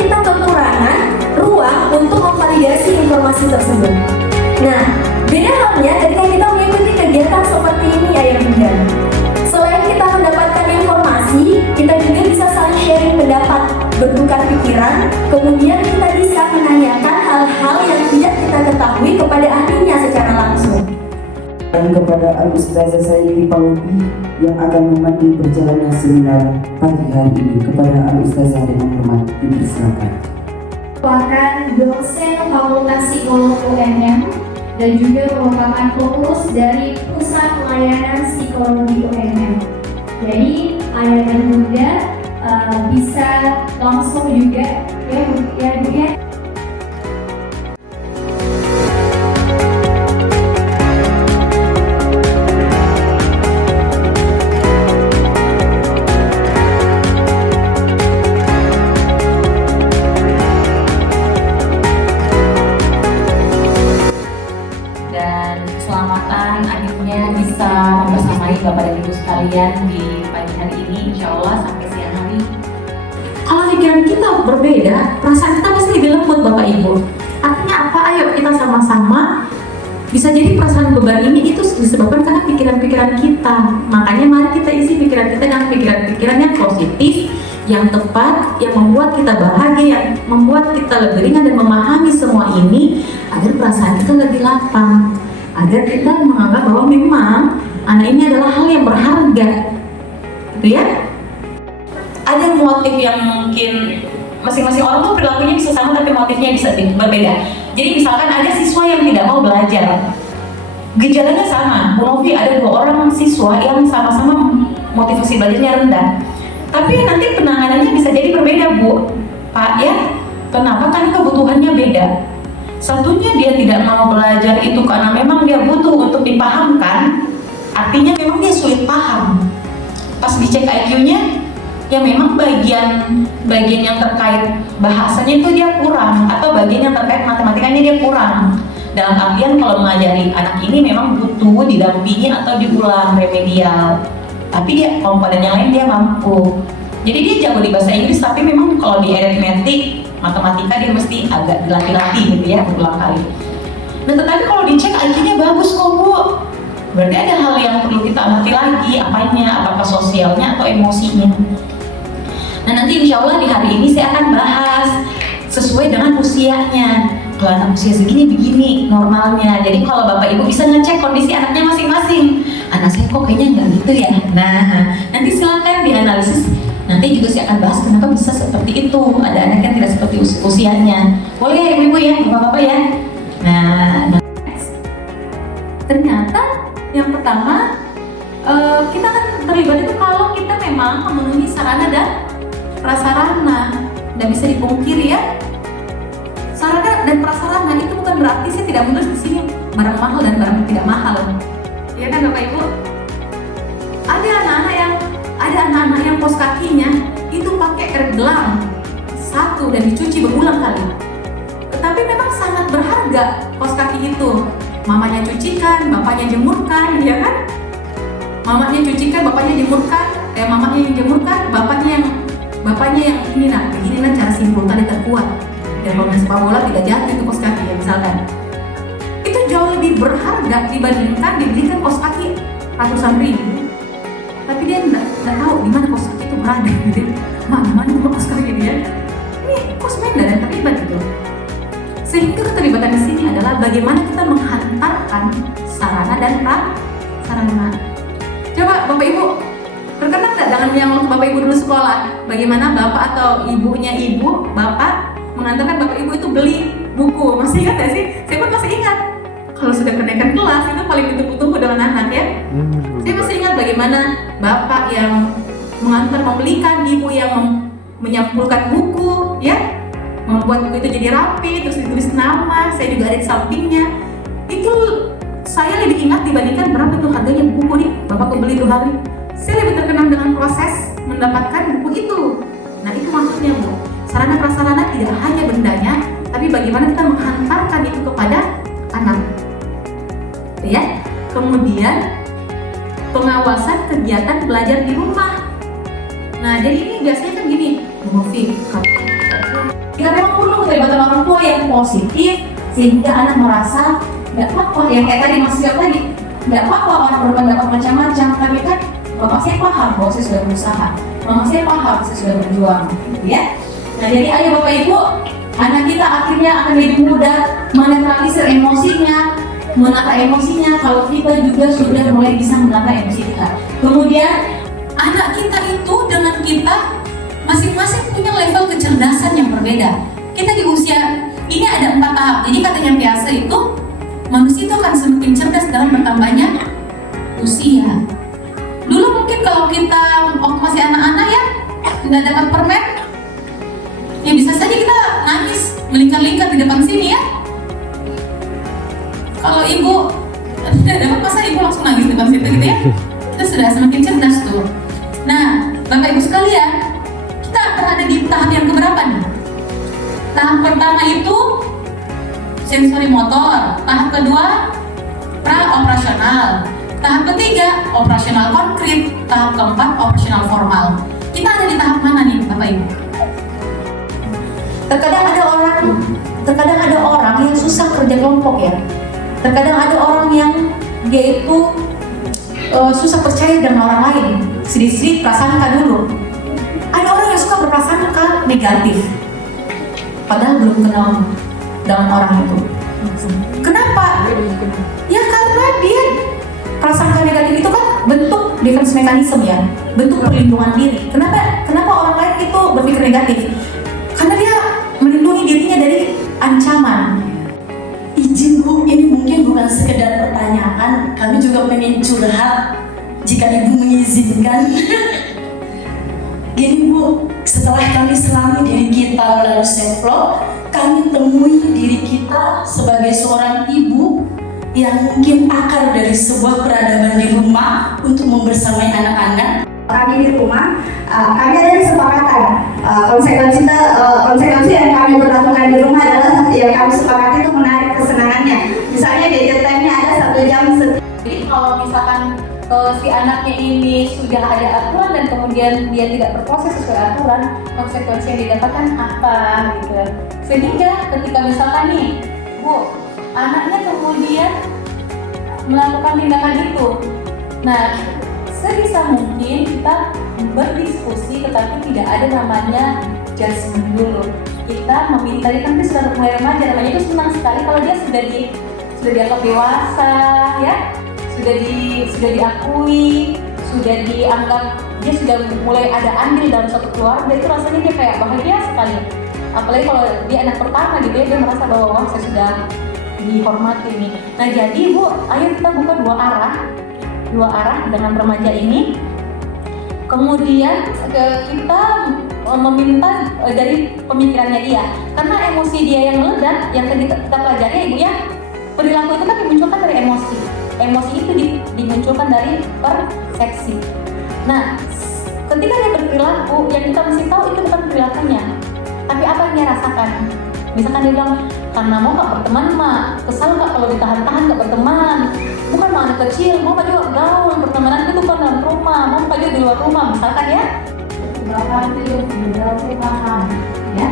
kita kekurangan ruang untuk memvalidasi informasi tersebut. Nah, beda halnya ketika kita mengikuti kegiatan seperti ini Ayah Bunda. Selain kita mendapatkan informasi, kita juga bisa saling sharing pendapat, bertukar pikiran, kemudian kita bisa menanyakan hal-hal yang tidak kita ketahui kepada ahlinya secara langsung. Dan kepada Al-Ustazah Sayyidi Paubi yang akan memandu berjalannya seminar pagi hari ini, kepada Al-Ustazah dengan hormat dipersilakan. Merupakan dosen Fakultas Psikolog UNM dan juga merupakan pengurus dari Pusat Pelayanan Psikologi UNM. Jadi Ayah dan Bunda bisa langsung juga ya Bu ya. Dan keselamatan akhirnya bisa membersamai Bapak dan Ibu sekalian di pagi hari ini, insya Allah sampai siang hari. Kalau pikiran kita berbeda, perasaan kita pasti lebih lembut Bapak Ibu. Artinya apa? Ayo kita sama-sama. Bisa jadi perasaan beban ini itu disebabkan karena pikiran-pikiran kita. Makanya mari kita isi pikiran kita dengan pikiran-pikiran yang positif, yang tepat, yang membuat kita bahagia, yang membuat kita lebih ringan dan memahami semua ini agar perasaan kita lebih lapang, agar kita menganggap bahwa memang anak ini adalah hal yang berharga, gitu ya. Ada motif yang mungkin masing-masing orang tuh perilakunya bisa sama tapi motifnya bisa berbeda. Jadi misalkan ada siswa yang tidak mau belajar, gejalanya sama. Bu Novi, ada 2 orang siswa yang sama-sama motivasi belajarnya rendah, tapi nanti penanganannya bisa jadi berbeda Bu, Pak ya. Kenapa? Karena kebutuhannya beda. Satunya dia tidak mau belajar itu karena memang dia butuh untuk dipahamkan, artinya memang dia sulit paham. Pas dicek IQ-nya, ya memang bagian yang terkait bahasanya itu dia kurang, atau bagian yang terkait matematikanya dia kurang. Dalam artian kalau mengajari anak ini memang butuh didampingi atau diulang remedial, tapi dia komponen yang lain dia mampu. Jadi dia jago di bahasa Inggris, tapi memang kalau di aritmetik, matematika dia mesti agak dilatih-latih gitu ya, berulang kali. Nah tetapi kalau dicek IQ-nya bagus kok Bu, berarti ada hal yang perlu kita amati lagi, apanya, apakah sosialnya atau emosinya. Nah nanti insya Allah di hari ini saya akan bahas sesuai dengan usianya. Kalau anak usia segini begini normalnya. Jadi kalau Bapak Ibu bisa ngecek kondisi anaknya masing-masing. Anak saya kok kayaknya nggak gitu ya. Nah nanti silakan dianalisis. Nanti juga saya akan bahas kenapa bisa seperti itu. Ada anak yang tidak seperti usianya. Boleh ya Ibu-Ibu ya, Bapak-Bapak ya. Nah ternyata yang pertama kita kan terlibat itu kalau kita memang memenuhi sarana dan prasarana, tidak bisa dipungkiri ya. Sarana dan prasarana itu bukan berarti saya tidak menulis di sini barang mahal dan barang tidak mahal, ya kan Bapak Ibu? Ada anak-anak yang kos kakinya itu pakai air gelang 1 dan dicuci berulang kali. Tetapi memang sangat berharga kos kaki itu. Mamanya cucikan, bapaknya jemurkan, ya kan? Mamanya cucikan, bapaknya jemurkan, mamanya yang jemurkan, bapaknya yang ini begini cara simpul tadi terkuat. Dan kalau main sepak bola tidak jatuh itu kos kaki ya misalkan. Itu jauh lebih berharga dibandingkan dibelikan kos kaki ratusan ribu. Tapi dia nggak tahu di mana kos kaki itu berada gitu. Mana kos kaki dia? Ini kos Menda dan terlibat gitu. Sehingga keterlibatan di sini adalah bagaimana kita menghantarkan sarana dan prasarana. Coba Bapak Ibu, terkenal nggak dengan yang Bapak Ibu dulu sekolah? Bagaimana Bapak atau ibunya ibu, Bapak mengantarkan Bapak Ibu itu beli buku? Masih ingat nggak sih? Saya pun masih ingat. Kalau sudah kenaikan kelas itu paling ditunggu-tunggu dengan anak ya. Saya masih ingat bagaimana Bapak yang mengantar membelikan, ibu yang menyampulkan buku ya, membuat buku itu jadi rapi, terus ditulis nama. Saya juga ada di sampingnya. Itu saya lebih ingat dibandingkan berapa tuh harganya buku nih Bapak beli 2 hari. Saya lebih terkenal dengan proses mendapatkan buku itu. Nah itu maksudnya Bu, sarana prasarana tidak hanya bendanya, tapi bagaimana kita menghantarkan itu kepada anak, ya. Kemudian pengawasan kegiatan belajar di rumah. Nah jadi ini biasanya kan gini, Bu Novi, positif sehingga anak merasa nggak apa-apa, yang kayak tadi Mas Yop tadi, nggak apa-apa orang berpendapat macam-macam, tapi kan bapak saya paham bahwa saya sudah berusaha, mama saya paham saya sudah berjuang, gitu ya. Nah jadi ayo Bapak Ibu, anak kita akhirnya akan lebih mudah menetralisir emosinya, menata emosinya kalau kita juga sudah mulai bisa menata emosi kita. Kemudian anak kita itu dengan kita masing-masing punya level kecerdasan yang berbeda. Kita di usia ini ada 4 tahap. Jadi katanya biasa itu manusia itu akan semakin cerdas dalam bertambahnya usia. Dulu mungkin kalau kita waktu masih anak-anak ya nggak dapat permen, ya bisa saja kita nangis melingkar-lingkar di depan sini ya. Kalau ibu tidak dapat, masa ibu langsung nangis di depan situ gitu ya. Kita sudah semakin cerdas tuh. Nah, Bapak Ibu sekalian, kita berada di tahap yang keberapa nih? Tahap pertama itu sensori motor, tahap kedua pra-operasional, tahap ketiga operasional konkret, tahap keempat operasional formal. Kita ada di tahap mana nih Bapak Ibu? Terkadang ada orang yang susah kerja kelompok ya. Terkadang ada orang yang dia itu susah percaya dengan orang lain. Sedikit prasangka dulu. Ada orang yang suka berprasangka negatif, padahal belum kenal dengan orang itu. Kenapa? Ya karena dia prasangka negatif itu kan bentuk defense mechanism ya, bentuk perlindungan diri. Kenapa orang lain itu berpikir negatif? Karena dia melindungi dirinya dari ancaman. Izin Bu, ini mungkin bukan sekedar pertanyaan, kami juga pengen curhat jika Ibu mengizinkan. Gini Bu, setelah kami selami diri kita melalui self-love, kami temui diri kita sebagai seorang ibu yang mungkin akar dari sebuah peradaban di rumah untuk membersamai anak-anak. Kami di rumah, kami ada kesepakatan konsekuensi yang kami berlakukan di rumah adalah yang kami sepakati itu menarik kesenangannya. Misalnya gadget time-nya ada 1 jam setiap. Jadi kalau misalkan si anaknya ini sudah ada aturan dan kemudian dia tidak berproses sesuai aturan, konsekuensi yang didapatkan apa gitu. Sehingga ketika misalkan nih, Bu, anaknya kemudian melakukan tindakan itu, nah sebisa mungkin kita berdiskusi tetapi tidak ada namanya judgment dulu. Kita meminta, dia kan sudah mulai remaja, namanya itu senang sekali kalau dia sudah dianggap dewasa ya, sudah diakui, sudah dianggap dia sudah mulai ada andil dalam suatu keluarga, itu rasanya dia kayak bahagia sekali. Apalagi kalau dia anak pertama gitu ya, dia merasa bahwa wah saya sudah dihormati nih. Nah jadi Bu, ayo kita buka dua arah dengan remaja ini. Kemudian kita meminta dari pemikirannya dia, karena emosi dia yang meledak, yang tadi kita pelajari Ibu ya, perilaku itu kan dimunculkan dari emosi itu dimunculkan dari persepsi. Nah ketika dia berperilaku, yang kita mesti tahu itu bukan perilakunya, tapi apa yang dia rasakan. Misalkan dia bilang, karena mau gak berteman mak, kesal gak kalau ditahan-tahan gak berteman, bukan mau anak kecil, mau juga gaul, pertemanan itu bukan dalam rumah, mau juga di luar rumah, misalkan ya. Bahkan itu dalam perubahan, ya.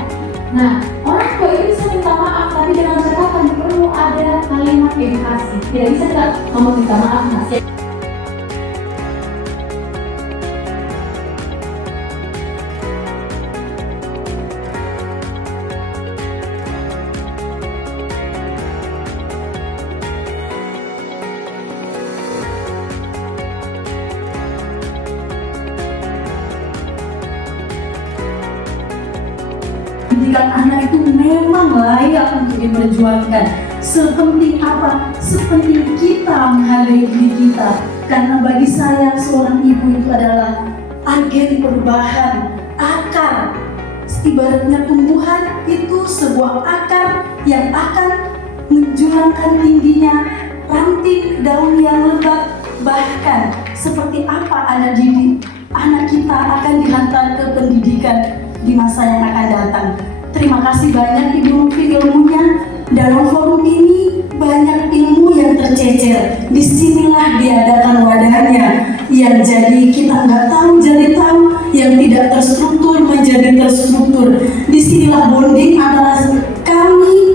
Nah, orang tua itu bisa minta maaf, tapi dengan catatan perlu ada kalimat edukasi. Tidak bisa kita ngomong minta maaf, nggak. Pendidikan anak itu memang layak untuk diperjuangkan. Sepenting apa? Sepenting kita menghargai diri kita. Karena bagi saya seorang ibu itu adalah agen perubahan, akar. Ibaratnya tumbuhan itu sebuah akar yang akan menjulangkan tingginya ranting daun yang lebat. Bahkan seperti apa anak didik, anak kita akan dihantar ke pendidikan di masa yang akan datang. Terima kasih banyak Ibu Novi ilmunya. Dalam forum ini banyak ilmu yang tercecer. Disinilah diadakan wadahnya. Yang jadi kita nggak tahu jadi tahu, yang tidak terstruktur menjadi terstruktur. Disinilah bonding antara kami